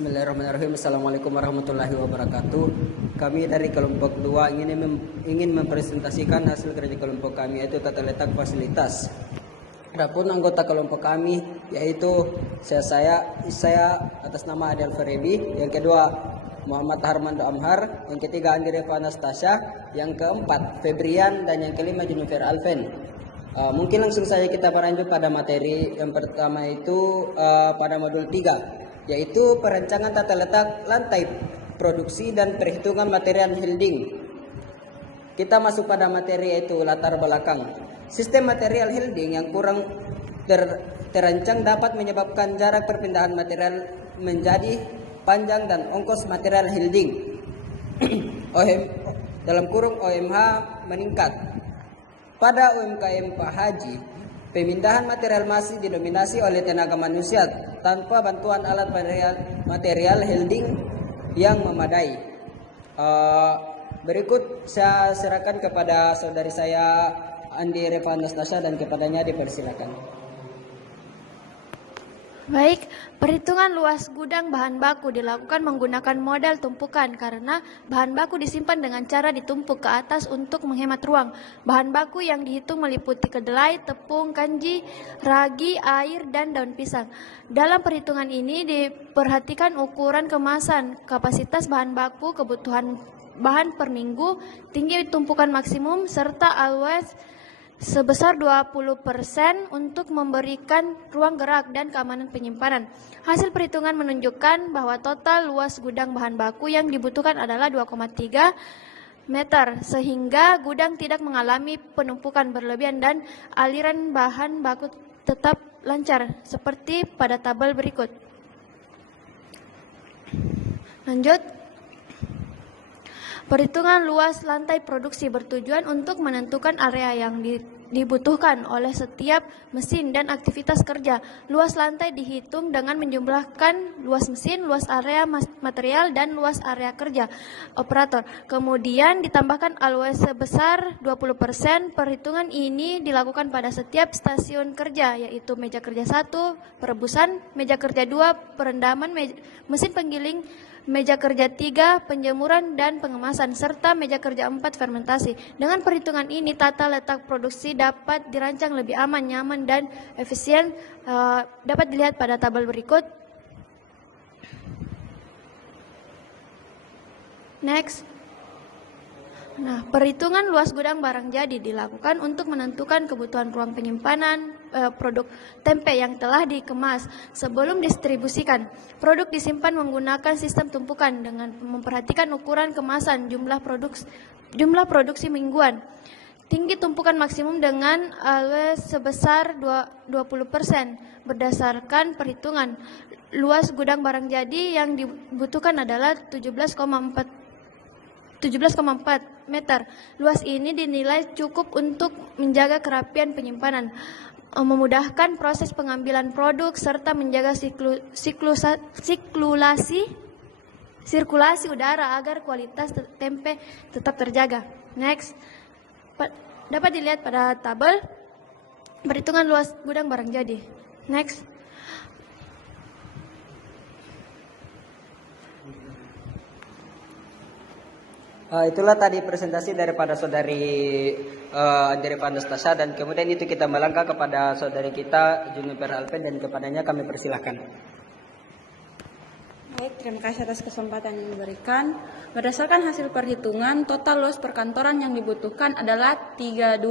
Bismillahirrahmanirrahim. Assalamualaikum warahmatullahi wabarakatuh. Kami dari kelompok 2 ingin mempresentasikan hasil kerja kelompok kami, yaitu tata letak fasilitas. Adapun anggota kelompok kami yaitu saya atas nama Adel Ferebi, yang kedua Muhammad Harmando Amhar, yang ketiga Andrea Anastasia, yang keempat Febrian, dan yang kelima Jennifer Alven. Mungkin langsung saja kita berlanjut pada materi. Yang pertama itu pada modul 3, yaitu perancangan tata letak lantai produksi dan perhitungan material holding. Kita masuk pada materi, yaitu latar belakang. Sistem material holding yang kurang terancang dapat menyebabkan jarak perpindahan material menjadi panjang dan ongkos material holding OMH meningkat. Pada UMKM Pak Haji, pemindahan material masih didominasi oleh tenaga manusia tanpa bantuan alat material holding yang memadai. Berikut saya serahkan kepada saudari saya Andi Repa Anastasia, dan kepadanya dipersilakan. Baik, perhitungan luas gudang bahan baku dilakukan menggunakan model tumpukan karena bahan baku disimpan dengan cara ditumpuk ke atas untuk menghemat ruang. Bahan baku yang dihitung meliputi kedelai, tepung, kanji, ragi, air, dan daun pisang. Dalam perhitungan ini diperhatikan ukuran kemasan, kapasitas bahan baku, kebutuhan bahan per minggu, tinggi tumpukan maksimum, serta always sebesar 20% untuk memberikan ruang gerak dan keamanan penyimpanan. Hasil perhitungan menunjukkan bahwa total luas gudang bahan baku yang dibutuhkan adalah 2,3 meter, sehingga gudang tidak mengalami penumpukan berlebihan dan aliran bahan baku tetap lancar, seperti pada tabel berikut. Lanjut. Perhitungan luas lantai produksi bertujuan untuk menentukan area yang dibutuhkan oleh setiap mesin dan aktivitas kerja. Luas lantai dihitung dengan menjumlahkan luas mesin, luas area material, dan luas area kerja operator. Kemudian ditambahkan always sebesar 20%. Perhitungan ini dilakukan pada setiap stasiun kerja, yaitu meja kerja 1, perebusan, meja kerja 2, perendaman, mesin penggiling, meja kerja 3, penjemuran dan pengemasan, serta meja kerja 4, fermentasi. Dengan perhitungan ini, tata letak produksi dapat dirancang lebih aman, nyaman, dan efisien. Dapat dilihat pada tabel berikut. Next. Nah, perhitungan luas gudang barang jadi dilakukan untuk menentukan kebutuhan ruang penyimpanan produk tempe yang telah dikemas sebelum didistribusikan. Produk disimpan menggunakan sistem tumpukan dengan memperhatikan ukuran kemasan, jumlah produksi mingguan. Tinggi tumpukan maksimum dengan always sebesar 20%. Berdasarkan perhitungan, luas gudang barang jadi yang dibutuhkan adalah 17,4 meter. Luas ini dinilai cukup untuk menjaga kerapian penyimpanan, memudahkan proses pengambilan produk, serta menjaga sirkulasi udara agar kualitas tempe tetap terjaga. Next. Dapat dilihat pada tabel perhitungan luas gudang barang jadi. Next. Itulah tadi presentasi daripada saudari Andrea Anastasia, dan kemudian itu kita melangkah kepada saudari kita Jennifer Alven, dan kepadanya kami persilahkan. Baik, terima kasih atas kesempatan yang diberikan. Berdasarkan hasil perhitungan, total luas perkantoran yang dibutuhkan adalah 32,46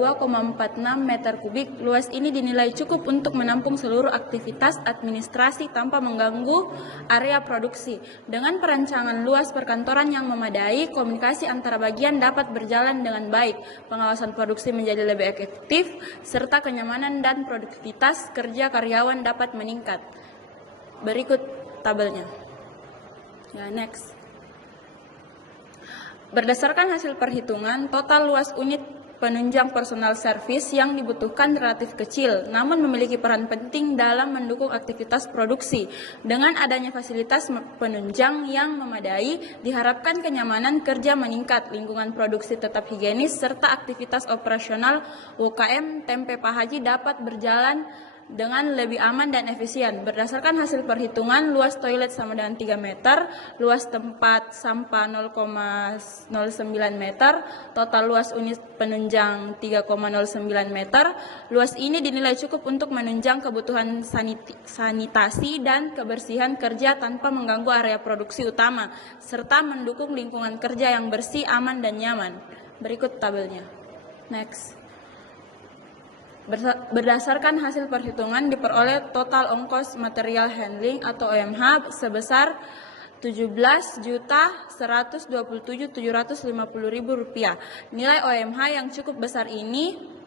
meter kubik. Luas ini dinilai cukup untuk menampung seluruh aktivitas administrasi tanpa mengganggu area produksi. Dengan perancangan luas perkantoran yang memadai, komunikasi antara bagian dapat berjalan dengan baik, pengawasan produksi menjadi lebih efektif, serta kenyamanan dan produktivitas kerja karyawan dapat meningkat. Berikut tabelnya. Ya, next. Berdasarkan hasil perhitungan, total luas unit penunjang personal service yang dibutuhkan relatif kecil, namun memiliki peran penting dalam mendukung aktivitas produksi. Dengan adanya fasilitas penunjang yang memadai, diharapkan kenyamanan kerja meningkat, lingkungan produksi tetap higienis, serta aktivitas operasional UKM Tempe Pak Haji dapat berjalan dengan lebih aman dan efisien. Berdasarkan hasil perhitungan, luas toilet sama dengan 3 meter, luas tempat sampah 0,09 meter, total luas unit penunjang 3,09 meter. Luas ini dinilai cukup untuk menunjang kebutuhan sanitasi dan kebersihan kerja tanpa mengganggu area produksi utama, serta mendukung lingkungan kerja yang bersih, aman, dan nyaman. Berikut tabelnya. Next. Berdasarkan hasil perhitungan diperoleh total ongkos material handling atau OMH sebesar Rp17.127.750.000. Nilai OMH yang cukup besar ini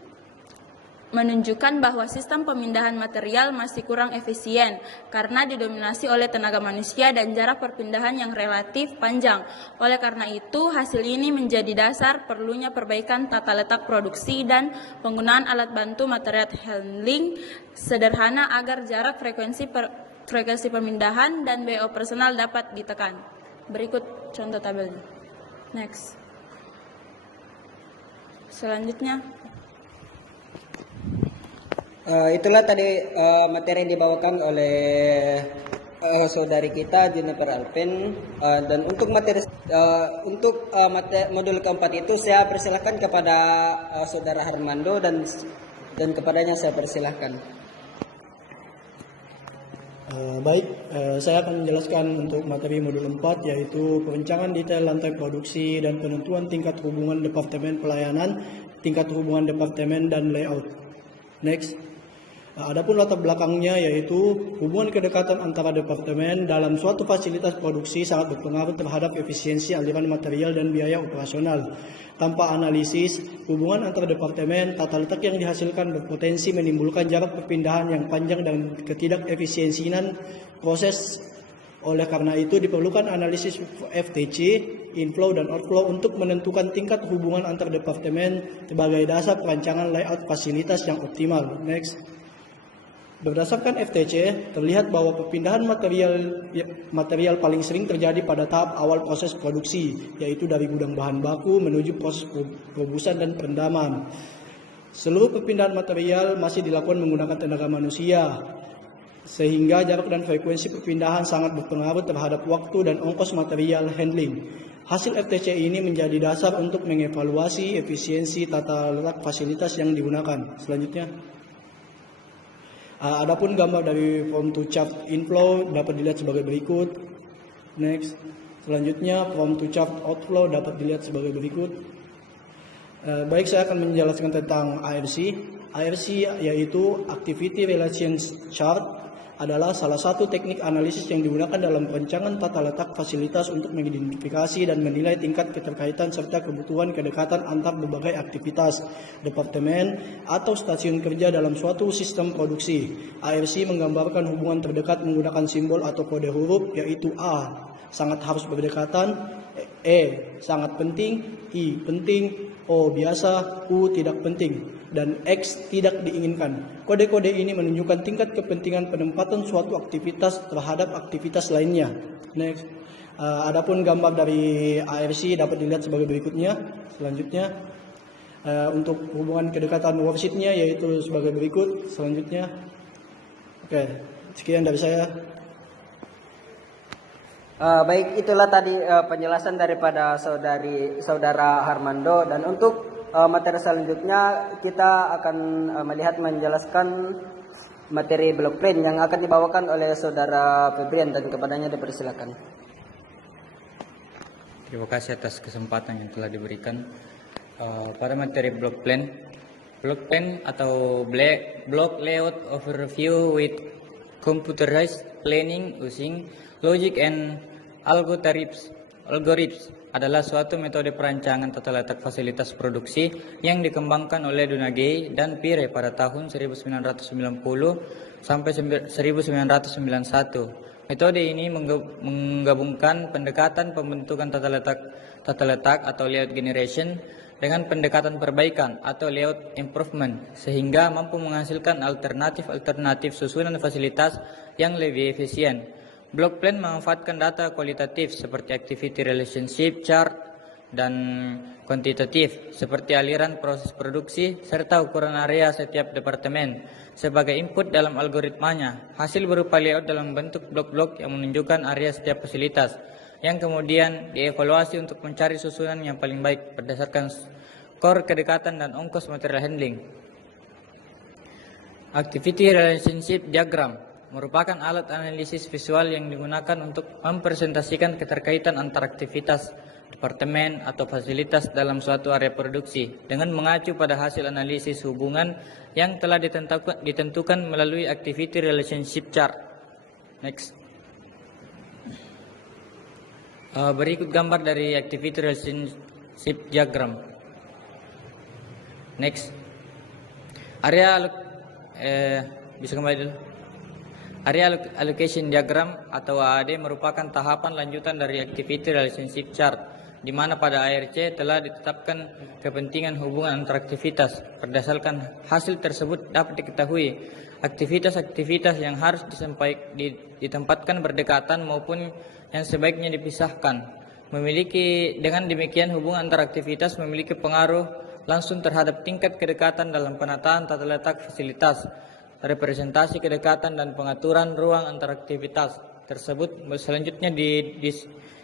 menunjukkan bahwa sistem pemindahan material masih kurang efisien karena didominasi oleh tenaga manusia dan jarak perpindahan yang relatif panjang. Oleh karena itu, hasil ini menjadi dasar perlunya perbaikan tata letak produksi dan penggunaan alat bantu material handling sederhana agar jarak frekuensi pemindahan dan BO personal dapat ditekan. Berikut contoh tabelnya. Next. Selanjutnya. Itulah tadi materi yang dibawakan oleh saudari kita Jennifer Alpen, dan untuk modul keempat itu saya persilahkan kepada saudara Harmando dan kepadanya saya persilahkan. Saya akan menjelaskan untuk materi modul 4, yaitu perencanaan detail lantai produksi dan penentuan tingkat hubungan departemen pelayanan, tingkat hubungan departemen, dan layout. Next. Adapun latar belakangnya, yaitu hubungan kedekatan antara departemen dalam suatu fasilitas produksi sangat berpengaruh terhadap efisiensi aliran material dan biaya operasional. Tanpa analisis, hubungan antar departemen, tata letak yang dihasilkan berpotensi menimbulkan jarak perpindahan yang panjang dan ketidakefisiensian proses. Oleh karena itu diperlukan analisis FTC, inflow dan outflow untuk menentukan tingkat hubungan antar departemen sebagai dasar perancangan layout fasilitas yang optimal. Next. Berdasarkan FTC, terlihat bahwa perpindahan material paling sering terjadi pada tahap awal proses produksi, yaitu dari gudang bahan baku menuju proses perebusan dan perendaman. Seluruh perpindahan material masih dilakukan menggunakan tenaga manusia, sehingga jarak dan frekuensi perpindahan sangat berpengaruh terhadap waktu dan ongkos material handling. Hasil FTC ini menjadi dasar untuk mengevaluasi efisiensi tata letak fasilitas yang digunakan. Selanjutnya. Adapun gambar dari form to chart inflow dapat dilihat sebagai berikut. Next. Selanjutnya form to chart outflow dapat dilihat sebagai berikut. Baik, saya akan menjelaskan tentang ARC. ARC yaitu Activity Relations Chart, adalah salah satu teknik analisis yang digunakan dalam perencanaan tata letak fasilitas untuk mengidentifikasi dan menilai tingkat keterkaitan serta kebutuhan kedekatan antar berbagai aktivitas, departemen, atau stasiun kerja dalam suatu sistem produksi. ARC menggambarkan hubungan terdekat menggunakan simbol atau kode huruf, yaitu A, sangat harus berdekatan, E, sangat penting, I, penting, O, biasa, U, tidak penting, dan X, tidak diinginkan. Kode-kode ini menunjukkan tingkat kepentingan penempatan suatu aktivitas terhadap aktivitas lainnya. Next. Adapun gambar dari ARC dapat dilihat sebagai berikutnya. Selanjutnya, untuk hubungan kedekatan worksheet-nya yaitu sebagai berikut. Selanjutnya, oke, sekian dari saya. Baik, itulah tadi penjelasan daripada saudara Harmando, dan untuk materi selanjutnya kita akan menjelaskan materi blueprint yang akan dibawakan oleh saudara Febrian, dan kepadanya dipersilakan. Terima kasih atas kesempatan yang telah diberikan. Pada materi blueprint atau block layout overview with computerized planning using logic and algorithms adalah suatu metode perancangan tata letak fasilitas produksi yang dikembangkan oleh Donaghy dan Pire pada tahun 1990 sampai 1991. Metode ini menggabungkan pendekatan pembentukan tata letak atau layout generation dengan pendekatan perbaikan atau layout improvement, sehingga mampu menghasilkan alternatif susunan fasilitas yang lebih efisien. Block plan memanfaatkan data kualitatif seperti activity relationship chart, dan kuantitatif seperti aliran proses produksi serta ukuran area setiap departemen sebagai input dalam algoritmanya. Hasil berupa layout dalam bentuk blok-blok yang menunjukkan area setiap fasilitas yang kemudian dievaluasi untuk mencari susunan yang paling baik berdasarkan skor kedekatan dan ongkos material handling. Activity Relationship Diagram merupakan alat analisis visual yang digunakan untuk mempresentasikan keterkaitan antara aktivitas departemen atau fasilitas dalam suatu area produksi dengan mengacu pada hasil analisis hubungan yang telah ditentukan melalui Activity Relationship Chart. Next. Berikut gambar dari Activity Relationship Diagram. Next. Bisa kembali dulu. Area Allocation Diagram atau AAD merupakan tahapan lanjutan dari Activity Relationship Chart, di mana pada ARC telah ditetapkan kepentingan hubungan antar aktivitas. Berdasarkan hasil tersebut dapat diketahui aktivitas-aktivitas yang harus ditempatkan berdekatan maupun yang sebaiknya dipisahkan. Dengan demikian hubungan antar aktivitas memiliki pengaruh langsung terhadap tingkat kedekatan dalam penataan tata letak fasilitas, representasi kedekatan dan pengaturan ruang antar aktivitas tersebut selanjutnya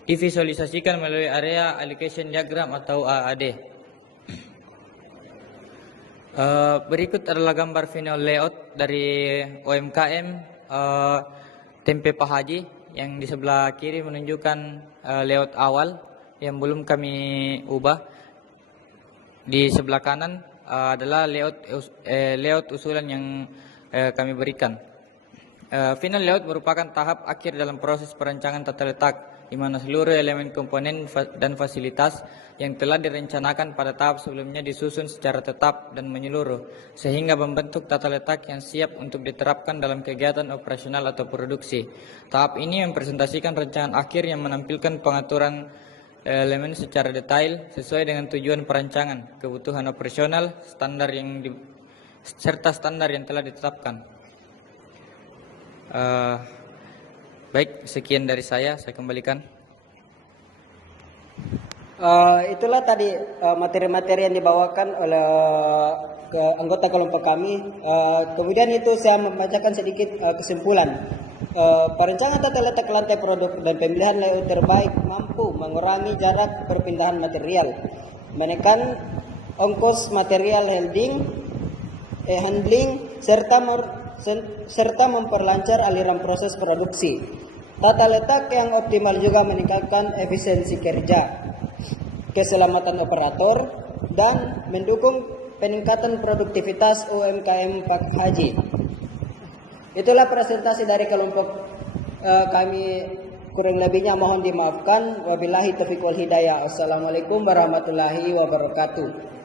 divisualisasikan melalui Area Allocation Diagram atau AAD. Berikut adalah gambar final layout dari UMKM Tempe Pak Haji yang di sebelah kiri menunjukkan layout awal yang belum kami ubah. Di sebelah kanan adalah layout usulan yang kami berikan. Final layout merupakan tahap akhir dalam proses perancangan tata letak, di mana seluruh elemen komponen dan fasilitas yang telah direncanakan pada tahap sebelumnya disusun secara tetap dan menyeluruh, sehingga membentuk tata letak yang siap untuk diterapkan dalam kegiatan operasional atau produksi. Tahap ini mempresentasikan rancangan akhir yang menampilkan pengaturan elemen secara detail sesuai dengan tujuan perancangan, kebutuhan operasional, serta standar yang telah ditetapkan. Baik, sekian dari saya kembalikan. Itulah tadi materi-materi yang dibawakan oleh anggota kelompok kami. Kemudian itu saya membacakan sedikit kesimpulan. Perencanaan tata letak lantai produk dan pemilihan layout terbaik mampu mengurangi jarak perpindahan material, menekan ongkos material handling serta memperlancar aliran proses produksi. Tata letak yang optimal juga meningkatkan efisiensi kerja, keselamatan operator, dan mendukung peningkatan produktivitas UMKM Pak Haji. Itulah presentasi dari kelompok kami, kurang lebihnya mohon dimaafkan. Wabillahi taufiq wal hidayah. Assalamualaikum warahmatullahi wabarakatuh.